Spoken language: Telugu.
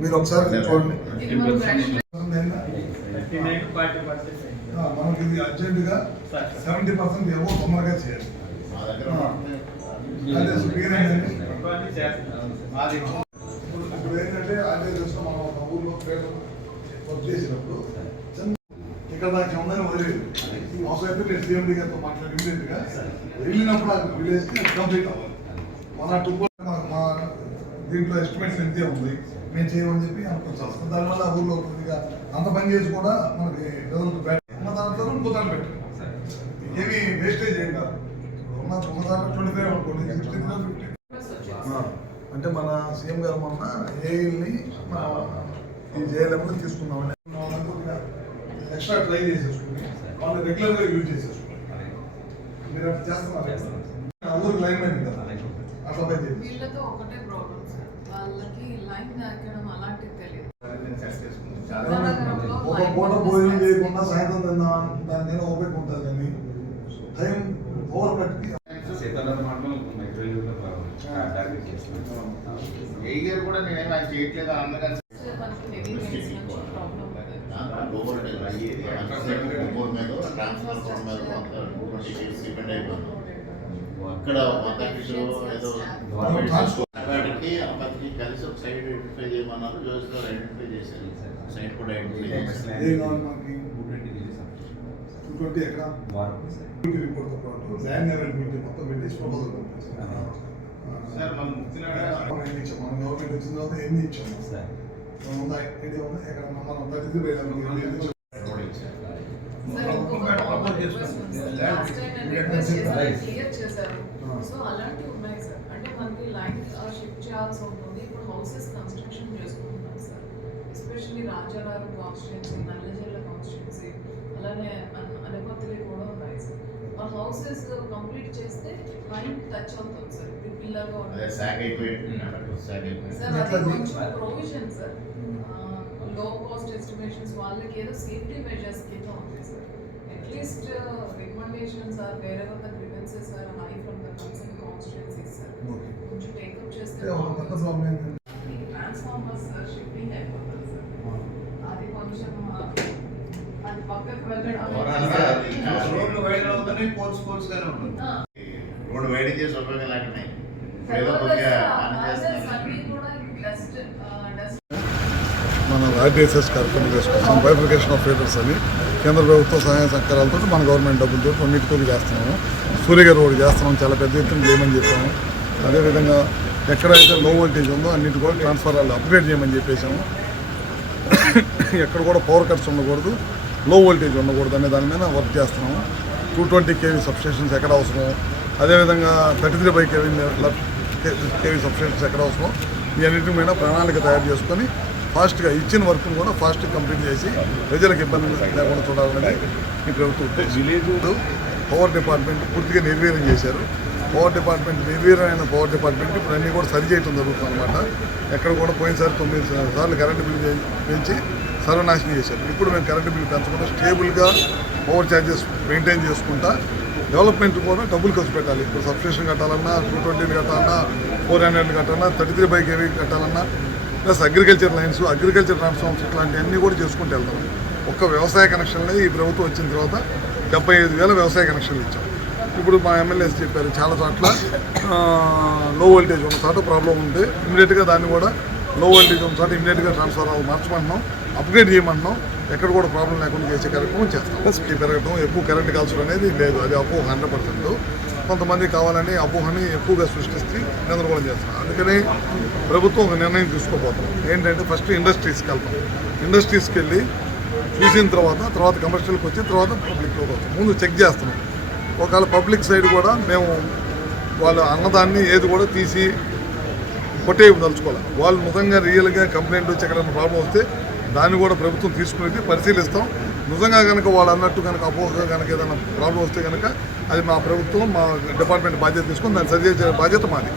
మీరు ఒకసారి చూడండి. మనకి ఇది అర్జెంటుగా సెవెంటీ పర్సెంట్ ఏవో తొందరగా చేయాలి ఇప్పుడు ఏంటంటే అదే చూసిన మనం ఒక ఊర్లో వర్క్ చేసినప్పుడు ఇక్కడ నాకు ఉందని వదిలేదు. నేను సీఎండీ గారితో మాట్లాడి వెళ్ళినప్పుడు ఆ విలేజ్కి కంప్లీట్ అవ్వాలి. మన టూ దీంట్లో ఎస్టిమేట్స్ ఎంతే ఉంది మేము చేయమని చెప్పి అనుకుంటాం దానివల్ల ఆ ఊర్లో కొద్దిగా అంత పని చేసి కూడా మనకి రిజల్ట్ బ్యాడ్ ఉన్న దాంట్లో ఇంకో దాన్ని పెట్టాం. ఏమి వేస్టేజ్ ఏం కాదు. ఉన్న ఉన్న దాంట్లో ట్వంటీ ఫైవ్ అనుకోండి సిక్స్టీ ఫిఫ్టీ అంటే మన సీఎం గారు మొన్న ఏఈల్ని మన ఈ జేఎల్ఎంలో తీసుకున్నామని ఎక్స్ట్రా ట్రై చేసేసుకుని వాళ్ళు రెగ్యులర్గా యూజ్ చేసేసుకుని. మీరు చేస్తున్నారు? ఆ ఊరికి లైన్ మ్యాన్ కదా. అట్లా పని చేయండి వీళ్ళతో ఒకటే ప్రాబ్లం సార్ వాళ్ళకి లైన్ ఎక్కడం అలాంటివి తెలియదు ఒక పూట భోజనం చేయకుండా సాయంత్రం తిందాం దాని మీద ఓపిక ఉంటుంది కానీ టైం ఓవర్ కట్కి సీతారామ మండలం మైక్రోవేవ్లో టార్గెట్ చేస్తున్నాం ఏ ఇయర్ కూడా నేనేం అది చేయట్లేదు అందరికీ మనకి హెవీ రైన్స్ నుంచి ప్రాబ్లం ఉంటుంది అక్కడ మొత్తానికి ఏదో వాటికి అప్పటికి కలిసి ఒక సైడ్ ఐడెంటిఫై చేయమన్నారు జోస్ ఐడెంటిఫై చేశారు సైడ్ కూడా ఐడెంటిఫై ఎక్కడ రిపోర్ట్తో పాటు ల్యాండ్ అవైలబిలిటీ మొత్తం ప్రపోజల్ సార్ మనం ఇచ్చాం మనం గవర్నమెంట్ వచ్చిన తర్వాత ఎన్ని ఇచ్చాము ఎక్కడ మనం త్రీ సార్ ఇంకొక రిక్వెస్ట్ ఉంది సార్ లాస్ట్ టైం నేను రిక్వెస్ట్ చేశాను క్లియర్ చేశారు సో అలాంటివి ఉన్నాయి సార్ అంటే మనకి లైన్ షిఫ్ట్ చేయాల్సి ఉంటుంది ఇప్పుడు హౌసెస్ కన్స్ట్రక్షన్ చేసుకుంటున్నాం sir especially Rajarao constituency Nallajalla constituency అలానే అన- అనపత్రి కూడా ఉన్నాయి సార్ ఆ హౌసెస్ కంప్లీట్ చేస్తే లైన్ టచ్ అవుతుంది సార్ ఇది పిల్లగా సార్ అది కొంచెం ప్రొవిజన్ సార్లో కాస్ట్ ఎస్టిమేషన్స్ వాళ్ళకి ఏదో సేఫ్టీ మెజర్స్ కింద or where the grievances are high from the concern constituencies sir. కొంచెం టేకప్ చేస్తే ఒక ట్రాన్స్ఫార్మర్స్ సార్ అయిపోతుంది సార్. అది కొంచెం ఆ, అది పక్కకు వెళ్ళడం రోడ్లు వైడ్ అవుతున్నాయి పోల్స్ పోల్స్ గానే ఉంటుంది. ఆ, రోడ్డు వైడ్ చేసి ఉపయోగం లేకున్నాయి ఏదో కొద్దిగా సార్, పని others చేస్తున్నారు అన్నీ కూడా డస్ట్ డస్ట్ మనం ఆర్డీఎస్ఎస్ కార్యక్రమం చేసుకుంటాం బైఫికేషన్ ఆఫ్ ఫీడర్స్ అని కేంద్ర ప్రభుత్వ సహాయ సహకారాలతో మన గవర్నమెంట్ డబ్బులతో కొన్నిటితో చేస్తున్నాము. సూర్యగారు ఒకటి చేస్తున్నాం చాలా పెద్ద ఎత్తున చేయమని చెప్పాము. అదేవిధంగా ఎక్కడైతే లో వోల్టేజ్ ఉందో అన్నిటి కూడా ట్రాన్స్ఫర్ అప్గ్రేడ్ చేయమని చెప్పేసాము ఎక్కడ కూడా పవర్ కట్స్ ఉండకూడదు లో వోల్టేజ్ ఉండకూడదు అనే దాని మీద వర్క్ చేస్తున్నాము. టూ ట్వంటీ కేవీ సబ్స్టేషన్స్ ఎక్కడ అవసరమో అదేవిధంగా thirty three by KV KV substations ఎక్కడ అవసరమో ఇవన్నిటి మీద ప్రణాళిక తయారు చేసుకొని ఫాస్ట్గా ఇచ్చిన వర్క్ను కూడా ఫాస్ట్గా కంప్లీట్ చేసి ప్రజలకు ఇబ్బంది లేకుండా చూడాలనేది ఈ ప్రభుత్వం ఉద్దేశం పవర్ డిపార్ట్మెంట్ పూర్తిగా నిర్వీర్యం చేశారు. పవర్ డిపార్ట్మెంట్ నిర్వీర్యమైన పవర్ డిపార్ట్మెంట్ ఇప్పుడు అన్నీ కూడా సరి చేయటం జరుగుతుంది అనమాట ఎక్కడ కూడా పోయినసారి తొమ్మిది సార్లు కరెంటు బిల్లు పెంచి సర్వనాశనం చేశారు. ఇప్పుడు మేము కరెంటు బిల్లు పెంచకుండా స్టేబుల్గా పవర్ ఛార్జెస్ మెయింటైన్ చేసుకుంటా డెవలప్మెంట్ కూడా డబ్బులు ఖర్చు పెట్టాలి. ఇప్పుడు సబ్స్టేషన్ కట్టాలన్నా టూ ట్వంటీలు కట్టాలన్నా ఫోర్ హండ్రెడ్ కట్టాలన్నా థర్టీ త్రీ బై కేవీ కట్టాలన్నా plus agriculture lines agriculture transforms ఇట్లాంటివన్నీ కూడా చేసుకుంటూ వెళ్తాం ఒక్క వ్యవసాయ కనెక్షన్లే ఈ ప్రభుత్వం వచ్చిన తర్వాత డెబ్బై ఐదు వేల వ్యవసాయ కనెక్షన్లు ఇచ్చాం. ఇప్పుడు మా ఎమ్మెల్యేస్ చెప్పారు చాలా చోట్ల లో వోల్టేజ్ ఉన్న చోట ప్రాబ్లం ఉంది. ఇమీడియట్గా దాన్ని కూడా లో వోల్టేజ్ ఉన్న చోట ఇమీడియట్గా ట్రాన్స్ఫర్ మార్చమంటున్నాం. అప్గ్రేడ్ చేయమంటున్నాం. ఎక్కడ కూడా ప్రాబ్లం లేకుండా చేసే కార్యక్రమం చేస్తాం. స్పీడ్ పెరగడం ఎక్కువ కరెంట్ కాల్చడం అనేది లేదు. అది అపోహ హండ్రెడ్ పర్సెంట్. కొంతమంది కావాలని అపోహని ఎక్కువగా సృష్టిస్తే గందరగోళం చేస్తున్నారు. అందుకని ప్రభుత్వం ఒక నిర్ణయం తీసుకోబోతాం ఏంటంటే ఫస్ట్ ఇండస్ట్రీస్కి వెళ్తాం. ఇండస్ట్రీస్కి వెళ్ళి చూసిన తర్వాత తర్వాత కమర్షియల్కి వచ్చి తర్వాత పబ్లిక్లోకి వస్తాం. ముందు చెక్ చేస్తున్నాం. ఒకవేళ పబ్లిక్ సైడ్ కూడా మేము వాళ్ళు అన్నదాన్ని ఏది కూడా తీసి కొట్టేయదలుచుకోవాలి వాళ్ళు నిజంగా రియల్గా కంప్లైంట్ వచ్చి ఎక్కడైనా ప్రాబ్లం వస్తే దాన్ని కూడా ప్రభుత్వం తీసుకునేది పరిశీలిస్తాం. నిజంగా కనుక వాళ్ళు అన్నట్టు కనుక అపోహగా కనుక ఏదైనా ప్రాబ్లం వస్తే కనుక అది మా ప్రభుత్వం మా డిపార్ట్మెంట్ బాధ్యత తీసుకొని దాన్ని సరిచేసే బాధ్యత మాది.